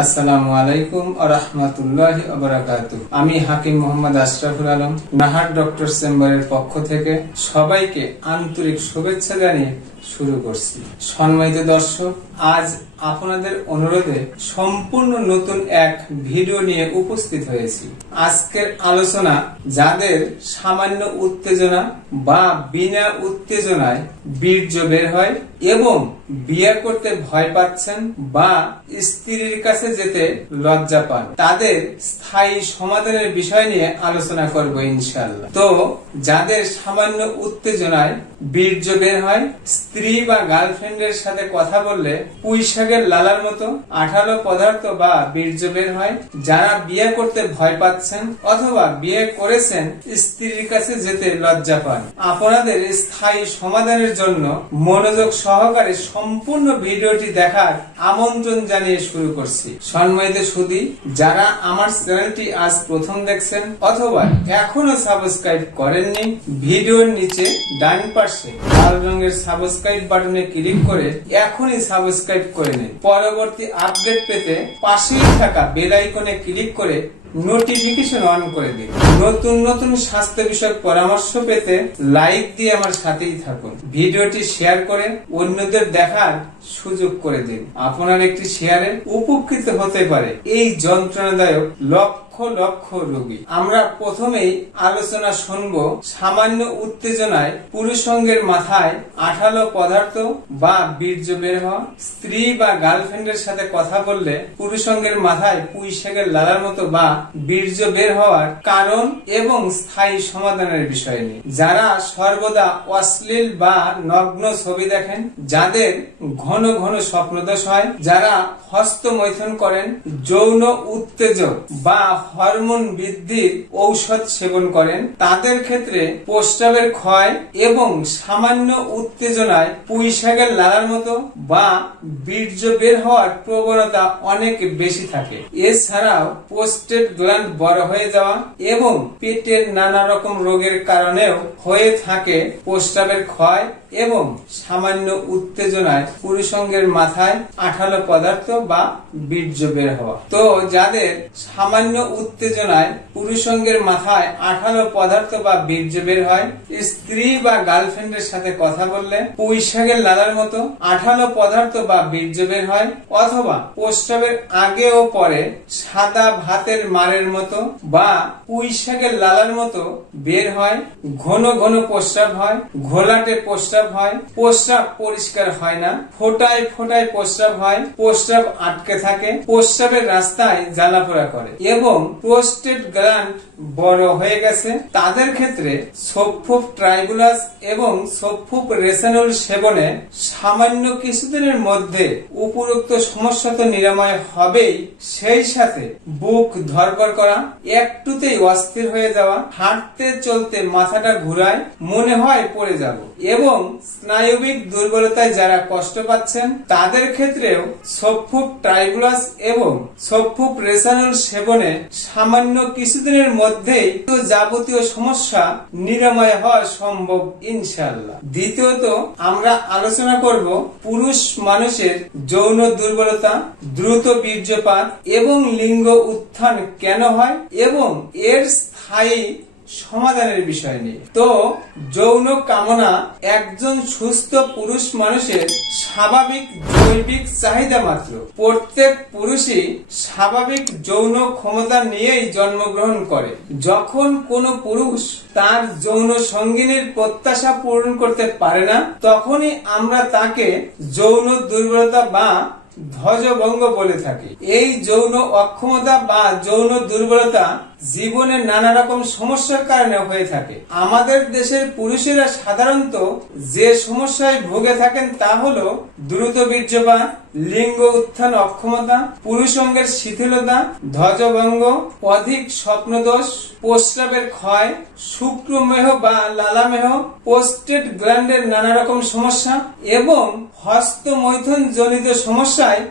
আসসালামু আলাইকুম ওয়া রাহমাতুল্লাহি ওয়া বারাকাতুহু। আমি হাকিম মোহাম্মদ আশরাফুল আলম, নাহার ডক্টর চেম্বারের পক্ষ থেকে সবাইকে আন্তরিক শুভেচ্ছা জানিয়ে শুরু করছি। সম্মানিত দর্শক, আজ আপনাদের অনুরোধে সম্পূর্ণ নতুন এক ভিডিও নিয়ে উপস্থিত হয়েছি। আজকের আলোচনা যাদের সামান্য উত্তেজনা বা বিনা উত্তেজনায় বীর্য বের হয় এবং বিয়ে করতে ভয় পাচ্ছেন বা স্ত্রীর কাছে যেতে লজ্জা পান, তাদের স্থায়ী সমাধানের বিষয় নিয়ে আলোচনা করব ইনশাআল্লাহ। তো যাদের সামান্য উত্তেজনায় বীর্য বের হয়, স্ত্রী বা গার্লফ্রেন্ডের সাথে কথা বললে পুঁইশাকের লালার মতো আঠালো পদার্থ বা বীর্য বের হয়, যারা বিয়ে করতে ভয় পাচ্ছেন অথবা বিয়ে করেছেন স্ত্রীর কাছে যেতে লজ্জা পান, আপনাদের স্থায়ী সমাধানের জন্য মনোযোগ সহকারে সম্পূর্ণ ভিডিওটি দেখার আমন্ত্রণ জানিয়ে শুরু করছি। সম্মানিত সুধী, যারা আমার চ্যানেলটি আজ প্রথম দেখছেন অথবা এখনো সাবস্ক্রাইব করেননি, ভিডিওর নিচে ডান পাশে লাল রঙের সাবস্ক্রাইব বাটনে ক্লিক করে এখনই সাবস্ক্রাইব করে নিন। পরবর্তী আপডেট পেতে পাশেই থাকা বেল আইকনে ক্লিক করে নোটিফিকেশন অন করে দিন। নতুন নতুন স্বাস্থ্য বিষয়ক পরামর্শ পেতে লাইক দিয়ে আমার সাথেই থাকুন। ভিডিওটি শেয়ার করে অন্যদের দেখার সুযোগ করে দিন। আপনার একটি শেয়ারে উপকৃত হতে পারে এই যন্ত্রণাদায়ক লক্ষ লক্ষ রোগী। আমরা প্রথমেই আলোচনা শুনব সামান্য উত্তেজনায় পুরুষাঙ্গের মাথায় আঠালো পদার্থ বা বীর্য বের হওয়া, স্ত্রী বা গার্লফ্রেন্ডের সাথে কথা বললে পুরুষাঙ্গের মাথায় পুঁইশাকের লালার মতো বা বীর্য বের হওয়ার কারণ এবং স্থায়ী সমাধানের বিষয় নিয়ে। যারা সর্বদা অশ্লীল বা নগ্ন ছবি দেখেন, যাদের ঘন ঘন স্বপ্নদোষ হয়, যারা হস্তমৈথুন করেন, যৌন উত্তেজক বা হরমোন বৃদ্ধির ঔষধ সেবন করেন, তাদের ক্ষেত্রে প্রস্রাবের ক্ষয় এবং সামান্য উত্তেজনায় পুঁইশাকের লালার মতো বা বীর্য বের হওয়ার প্রবণতা অনেক বেশি থাকে। এছাড়াও প্রোস্টেট গ্ল্যান্ড বড় হয়ে যাওয়া এবং পেটের নানা রকম রোগের কারণেও হয়ে থাকে প্রস্রাবের ক্ষয় এবং সামান্য উত্তেজনায় পুরুষাঙ্গের মাথায় আঠালো পদার্থ বা বীর্য বের হওয়া। তো যাদের সামান্য উত্তেজনায় পুরুষাঙ্গের মাথায় আঠালো পদার্থ বা বীর্য বের হয়, স্ত্রী বা গার্লফ্রেন্ডের সাথে কথা বললে পুঁইশাকের লালার মতো আঠালো পদার্থ বা বীর্য বের হয়, অথবা প্রস্রাবের আগে ও পরে সাদা ভাতের মারের মতো বা পুঁইশাকের লালার মতো বের হয়, ঘন ঘন প্রস্রাব হয়, ঘোলাটে প্রস্রাব হয়, প্রস্রাব পরিষ্কার হয় না, ফোটায় ফোটায় প্রস্রাব হয়, প্রস্রাব আটকে থাকে, প্রস্রাবের রাস্তায় জ্বালাপোড়া করে এবং প্রোস্টেট গ্ল্যান্ড বড় হয়ে গেছে, তাদের ক্ষেত্রে সোফুপ ট্রাইবুলাস এবং সোফুপ রেসানল সেবনে সামান্য কিছুদিনের মধ্যে উপরোক্ত সমস্যা তো নিরাময় হবেই, সেই সাথে বুক ধড়ফড় করা, একটুতেই অস্থির হয়ে যাওয়া, হাঁটতে চলতে মাথাটা ঘুরায়, মনে হয় পড়ে যাব এবং স্নায়বিক দুর্বলতায় যারা কষ্ট পাচ্ছেন, তাদের ক্ষেত্রেও সোফুপ ট্রাইবুলাস এবং সোফুপ রেসানল সেবনে সামান্য কিছুদিনের মধ্যেই তো যাবতীয় সমস্যা নিরাময় হওয়া সম্ভব ইনশাআল্লাহ। দ্বিতীয়ত আমরা আলোচনা করব পুরুষ মানুষের যৌন দুর্বলতা, দ্রুত বীর্যপাত এবং লিঙ্গ উত্থান কেন হয় এবং এর স্থায়ী সমাধানের বিষয় নিয়ে। তো যৌন কামনা একজন সুস্থ পুরুষ মানুষের স্বাভাবিক জৈবিক চাহিদা মাত্র। প্রত্যেক পুরুষই স্বাভাবিক যৌন ক্ষমতা নিয়েই জন্মগ্রহণ করে। যখন কোন পুরুষ তার যৌন সঙ্গিনীর প্রত্যাশা পূরণ করতে পারে না, তখনই আমরা তাকে যৌন দুর্বলতা বা ধ্বজভঙ্গ বলে থাকি। এই যৌন অক্ষমতা বা যৌন দুর্বলতা জীবনের নানা রকম সমস্যার কারণে হয়ে থাকে। আমাদের দেশের পুরুষেরা সাধারণত যে সমস্যায় ভুগে থাকেন তা হলো দ্রুত বীর্যপাত, লিঙ্গ উত্থান অক্ষমতা, পুরুষাঙ্গের শিথিলতা, ধ্বজভঙ্গ, অধিক স্বপ্নদোষ, প্রস্রাবের ক্ষয়, শুক্রমেহ বা লালামেহ, প্রোস্টেট গ্ল্যান্ডের নানা রকম সমস্যা এবং হস্তমৈথুন জনিত সমস্যায়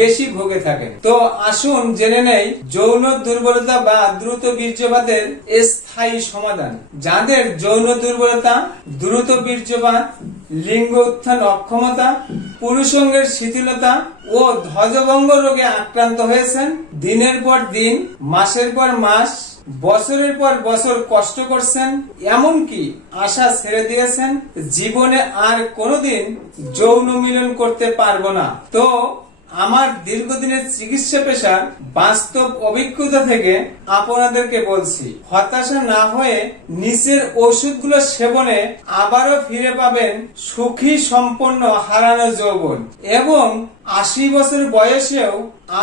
বেশি ভুগে থাকেন। তো আসুন জেনে নেই যৌন দুর্বলতা বা দ্রুত বীর্যপাতের স্থায়ী সমাধান। যাদের যৌন দুর্বলতা, দ্রুত বীর্যপাত লিঙ্গ উত্থান অক্ষমতা, পুরুষাঙ্গের শিথিলতা ও ধ্বজভঙ্গ রোগে আক্রান্ত হয়েছেন। দিনের পর দিন, মাসের পর মাস, বছরের পর বছর কষ্ট করছেন, এমনকি আশা ছেড়ে দিয়েছেন জীবনে আর কোনোদিন যৌন মিলন করতে পারবো না। তো আমার দীর্ঘদিনের চিকিৎসা পেশার বাস্তব অভিজ্ঞতা থেকে আপনাদেরকে বলছি, হতাশা না হয়ে নিচের ওষুধগুলো সেবনে আবারও ফিরে পাবেন সুখী সম্পন্ন হারানো যৌবন, এবং 80 বছর বয়সেও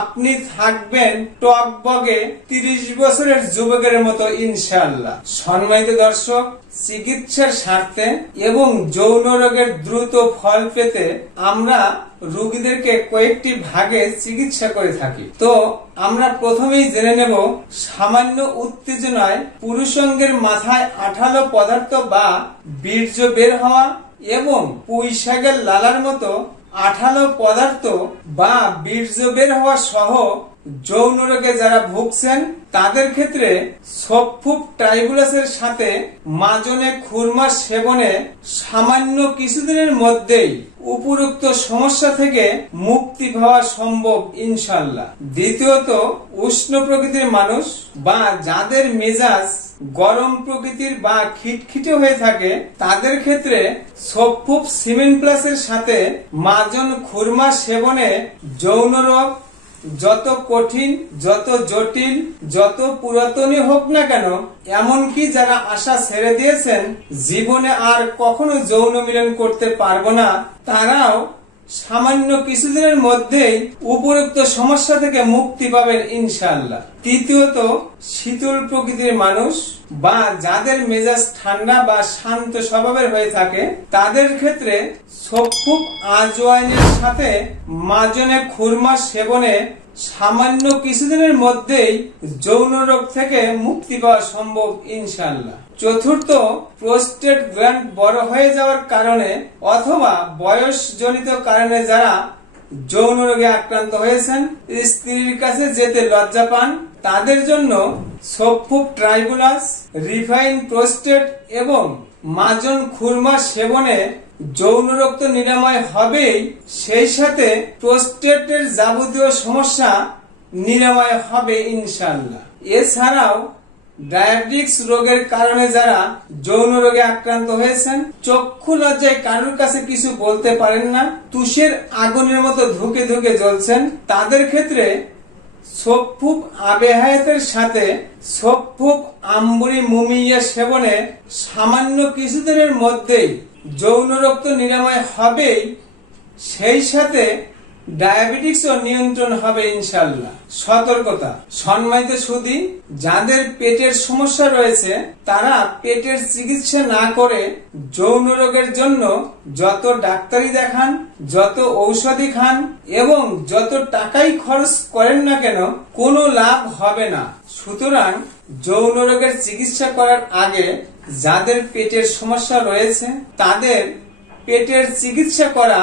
আপনি থাকবেন টকবগে 30 বছরের যুবকের মতো ইনশাআল্লাহ। সম্মানিত দর্শক, চিকিৎসার স্বার্থে এবং যৌন রোগের দ্রুত ফল পেতে আমরা রোগীদেরকে কয়েকটি ভাগে চিকিৎসা করে থাকি। তো আমরা প্রথমেই জেনে নেব, সামান্য উত্তেজনায় পুরুষাঙ্গের মাথায় আঠালো পদার্থ বা বীর্য বের হওয়া এবং পুঁইশাকের লালার মতো আঠালো পদার্থ বা বীর্য বের হওয়া সহ যৌন রোগে যারা ভুগছেন তাদের ক্ষেত্রে সফুব ট্রাইবুলাসের সাথে মাজনে খুরমা সেবনে সামান্য কিছুদিনের মধ্যেই উপরোক্ত সমস্যা থেকে মুক্তি পাওয়া সম্ভব ইনশাআল্লাহ। দ্বিতীয়ত, উষ্ণ প্রকৃতির মানুষ বা যাদের মেজাজ গরম প্রকৃতির বা খিটখিটে হয়ে থাকে তাদের ক্ষেত্রে সফুব সিমেন্ট প্লাসের সাথে মাজন খুরমা সেবনে যৌন রোগ যত কঠিন, যত জটিল, যত পুরাতনই হোক না কেন, এমনকি যারা আশা ছেড়ে দিয়েছেন জীবনে আর কখনো যৌন মিলন করতে পারবো না, তারাও সামান্য কিছুদিনের মধ্যেই উপরোক্ত সমস্যা থেকে মুক্তি পাবেন ইনশাআল্লাহ। তৃতীয়ত, শীতল প্রকৃতির মানুষ বা যাদের মেজাজ ঠান্ডা বা শান্ত স্বভাবের হয়ে থাকে তাদের ক্ষেত্রে সফুব আজওয়াইনের সাথে মাজনে খুরমা সেবনে সামান্য কিছুদিনের মধ্যেই যৌন রোগ থেকে মুক্তি পাওয়া সম্ভব ইনশাআল্লাহ। চতুর্থ, প্রোস্টেট গ্ল্যান্ড বড় হয়ে যাওয়ার কারণে অথবা বয়সজনিত কারণে যারা যৌন রোগে আক্রান্ত হয়েছেন, স্ত্রীর কাছে যেতে লজ্জা পান, তাদের জন্য সফুব ট্রাইবুলাস, রিফাইন প্রোস্টেট এবং মাজন খুরমা সেবনে যৌন রোগ তো নিরাময় হবেই, সেই সাথে প্রোস্টেটের যাবতীয় সমস্যা নিরাময় হবে ইনশাআল্লাহ। এছাড়াও ডায়াবেটিক্স রোগের কারণে যারা যৌন রোগে আক্রান্ত হয়েছেন, চক্ষু লজ্জায় কারোর কাছে কিছু বলতে পারেন না, তুষের আগুনের মতো ধুকে ধুকে জ্বলছেন, তাদের ক্ষেত্রে সফুব আবেহায়াতের সাথে সফুব আম্বুরি মুমিয়া সেবনে সামান্য কিছুদিনের মধ্যেই যৌন রোগ তো নিরাময় হবেই, সেই সাথে ডায়াবেটিক্সও নিয়ন্ত্রণ হবে ইনশাআল্লাহ। সতর্কতা, সম্মানিত সুধী, যাদের পেটের সমস্যা রয়েছে তারা পেটের চিকিৎসা না করে যৌন রোগের জন্য যত ডাক্তারি দেখান, যত ঔষধি খান এবং যত টাকাই খরচ করেন না কেন কোনো লাভ হবে না। সুতরাং যৌন রোগের চিকিৎসা করার আগে যাদের পেটের সমস্যা রয়েছে তাদের পেটের চিকিৎসা করা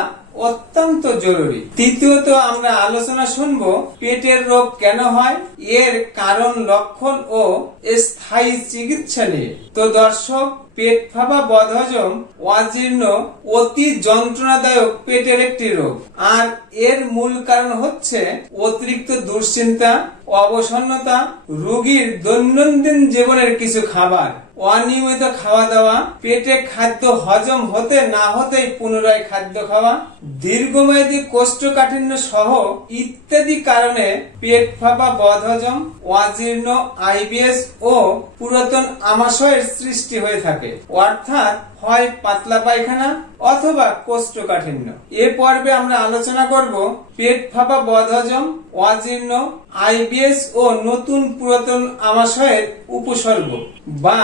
অত্যন্ত জরুরি। তৃতীয়ত, আমরা আলোচনা শুনব পেটের রোগ কেন হয়, এর কারণ, লক্ষণ ও স্থায়ী চিকিৎসা নিয়ে। তো দর্শক, পেট ফাঁপা, বদহজম, অজীর্ণ অতি যন্ত্রণাদায়ক পেটের একটি রোগ, আর এর মূল কারণ হচ্ছে অতিরিক্ত দুশ্চিন্তা, অবসন্নতা, রোগীর দৈনন্দিন জীবনের কিছু খাবার, অনিয়মিত খাওয়া দাওয়া, পেটে খাদ্য হজম হতে না হতেই পুনরায় খাদ্য খাওয়া, দীর্ঘমেয়াদী কোষ্ঠকাঠিন্য সহ ইত্যাদি কারণে পেট ফাঁপা, বদহজম, অজীর্ণ, আইবিএস ও পুরাতন আমাশয়ের সৃষ্টি হয়ে থাকে, অর্থাৎ হয় পাতলা পায়খানা অথবা কোষ্ঠকাঠিন্য। এ পর্বে আমরা আলোচনা করব পেট ফাঁপা, বদহজম, অজীর্ণ, আইবিএস ও নতুন পুরাতন আমাশয়ের উপসর্গ বা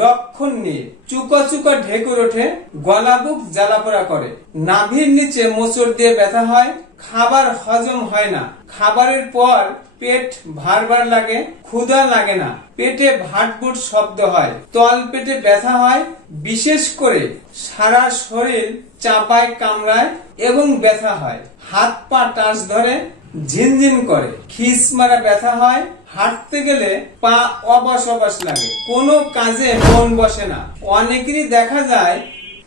লক্ষণ নিয়ে। চুকা চুকা ঢেকুর ওঠে, গলা বুক জ্বালাপোড়া করে, নাভির নিচে মোচড় দিয়ে ব্যথা হয়, খাবার হজম হয় না, খাবারের পর পেট ভার ভার লাগে, ক্ষুধা লাগে না, পেটে ভাটভুট শব্দ হয়, তল পেটে ব্যথা হয়, বিশেষ করে সারা শরীর চাপায় কামড়ায় এবং ব্যথা হয়, হাত পা টাচ ধরে, ঝিনঝিন করে, খিস মারা ব্যথা হয়, হাঁটতে গেলে পা অবশ অবশ লাগে, কোনো কাজে মন বসে না। অনেকেরই দেখা যায়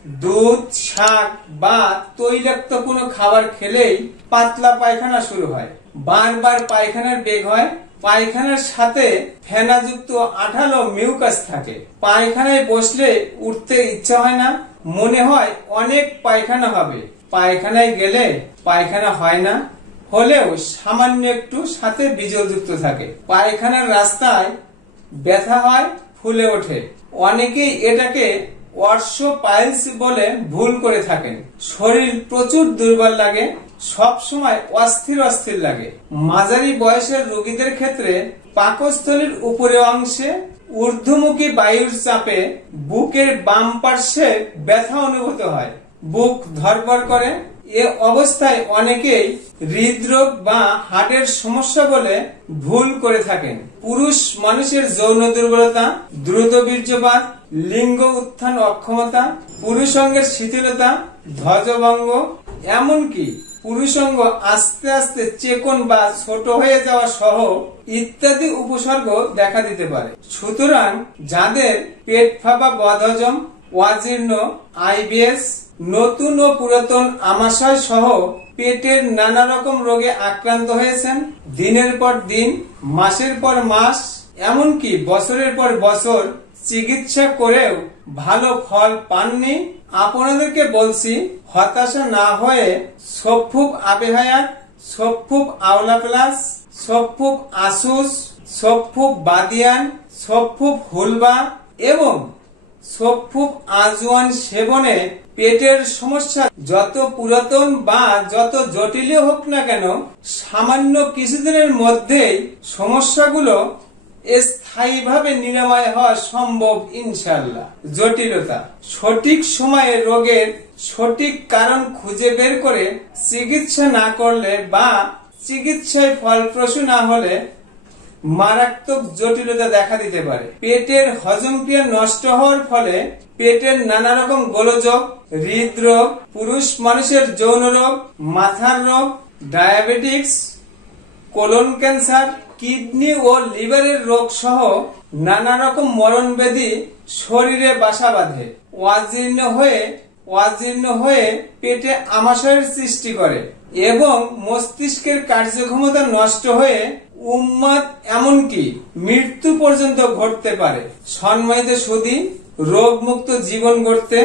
দুধ, শাক বা তৈলাক্ত কোনো খাবার খেলেই পাতলা পায়খানা শুরু হয়, বারবার পায়খানার বেগ হয়, পায়খানার সাথে ফেনাযুক্ত আঠালো মিউকাস থাকে, পায়খানায় বসলে উঠতে ইচ্ছা হয় না, মনে হয় অনেক পায়খানা হবে, পায়খানায় গেলে পায়খানা হয় না, হলেও সামান্য একটু সাথে বিজলযুক্ত থাকে, পায়খানার রাস্তায় ব্যথা হয়, ফুলে ওঠে, অনেকেই এটাকে ওয়ার্সোপাইলস বলে ভুল করে থাকেন, শরীর প্রচুর দুর্বল লাগে, সব সময় অস্থির অস্থির লাগে, মাঝারি বয়সের রোগীদের ক্ষেত্রে পাকস্থলীর উপরের অংশে ঊর্ধ্বমুখী বায়ুর চাপে বুকের বাম পার্শ্বে ব্যথা অনুভূত হয়, বুক ধড়ফড় করে, এ অবস্থায় অনেকেই হৃদরোগ বা হার্টের সমস্যা বলে ভুল করে থাকেন, পুরুষ মানুষের যৌন দুর্বলতা, দ্রুত বীর্যপাত, লিঙ্গ উত্থান অক্ষমতা, পুরুষাঙ্গের শিথিলতা, ধ্বজভঙ্গ, এমনকি পুরুষাঙ্গ আস্তে আস্তে চেকন বা ছোট হয়ে যাওয়া সহ ইত্যাদি উপসর্গ দেখা দিতে পারে। সুতরাং যাদের পেট ফাঁপা, বদহজম, অজীর্ণ, আইবিএস, নতুন ও পুরাতন আমাশয় সহ পেটের নানা রকম রোগে আক্রান্ত হয়েছেন, দিনের পর দিন, মাসের পর মাস, এমনকি বছরের পর বছর চিকিৎসা করেও ভালো ফল পাননি, আপনাদেরকে বলছি হতাশা না হয়ে সফুব আবে হায়াত, সফুব আওলা প্লাস, সফুব আসুস, সফুব বাদিয়ান, সফুব হুলবা এবং সফুব আজওয়ান সেবনে পেটের সমস্যা যত পুরাতন বা যত জটিল হোক না কেন, সামান্য কিছুদিনের মধ্যেই সমস্যাগুলো স্থায়ীভাবে নিরাময় হওয়া সম্ভব ইনশাআল্লাহ। জটিলতা, সঠিক সময়ে রোগের সঠিক কারণ খুঁজে বের করে চিকিৎসা না করলে বা চিকিৎসায় ফলপ্রসূ না হলে মারাত্মক জটিলতা দেখা দিতে পারে। পেটের হজম ক্রিয়া নষ্ট হওয়ার ফলে পেটের নানা রকম গোলযোগ, হৃদরোগ, পুরুষ মানুষের যৌন রোগ, মাথার রোগ, ডায়াবেটিক্স, কোলন ক্যান্সার, কিডনি ও লিভারের রোগ সহ নানা রকম মরণ ব্যাধি শরীরে বাসা বাঁধে, অজীর্ণ হয়ে পেটে আমাশয়ের সৃষ্টি করে এবং মস্তিষ্কের কার্যক্ষমতা নষ্ট হয়ে উন্মাদ, এমনকি মৃত্যু পর্যন্ত ঘটতে পারে। সম্মানিত সুধী, রোগ মুক্ত জীবন গড়তে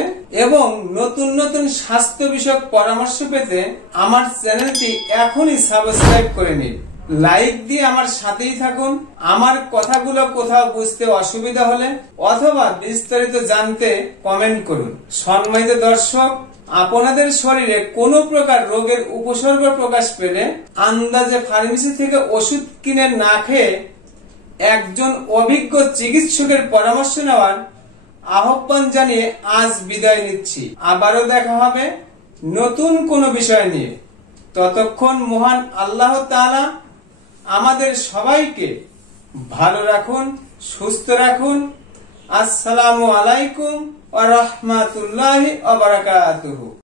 এবং নতুন নতুন স্বাস্থ্য বিষয়ক পরামর্শ পেতে আমার চ্যানেলটি এখনই সাবস্ক্রাইব করে নিন, লাইক দিয়ে আমার সাথেই থাকুন। আমার কথাগুলো কোথাও বুঝতে অসুবিধা হলে অথবা বিস্তারিত জানতে কমেন্ট করুন। সম্মানিত দর্শক, আপনাদের শরীরে কোনো প্রকার রোগের উপসর্গ প্রকাশ পেলে আন্দাজে ফার্মেসি থেকে ওষুধ কিনে না খেয়ে একজন অভিজ্ঞ চিকিৎসকের পরামর্শ নেওয়ার আহ্বান জানিয়ে আজ বিদায় নিচ্ছি। আবারও দেখা হবে নতুন কোনো বিষয় নিয়ে। ততক্ষণ মহান আল্লাহ তাআলা আমাদের সবাইকে ভালো রাখুন, সুস্থ রাখুন। আসসালামু আলাইকুম ওয়া রাহমাতুল্লাহি ওয়া বারাকাতুহু।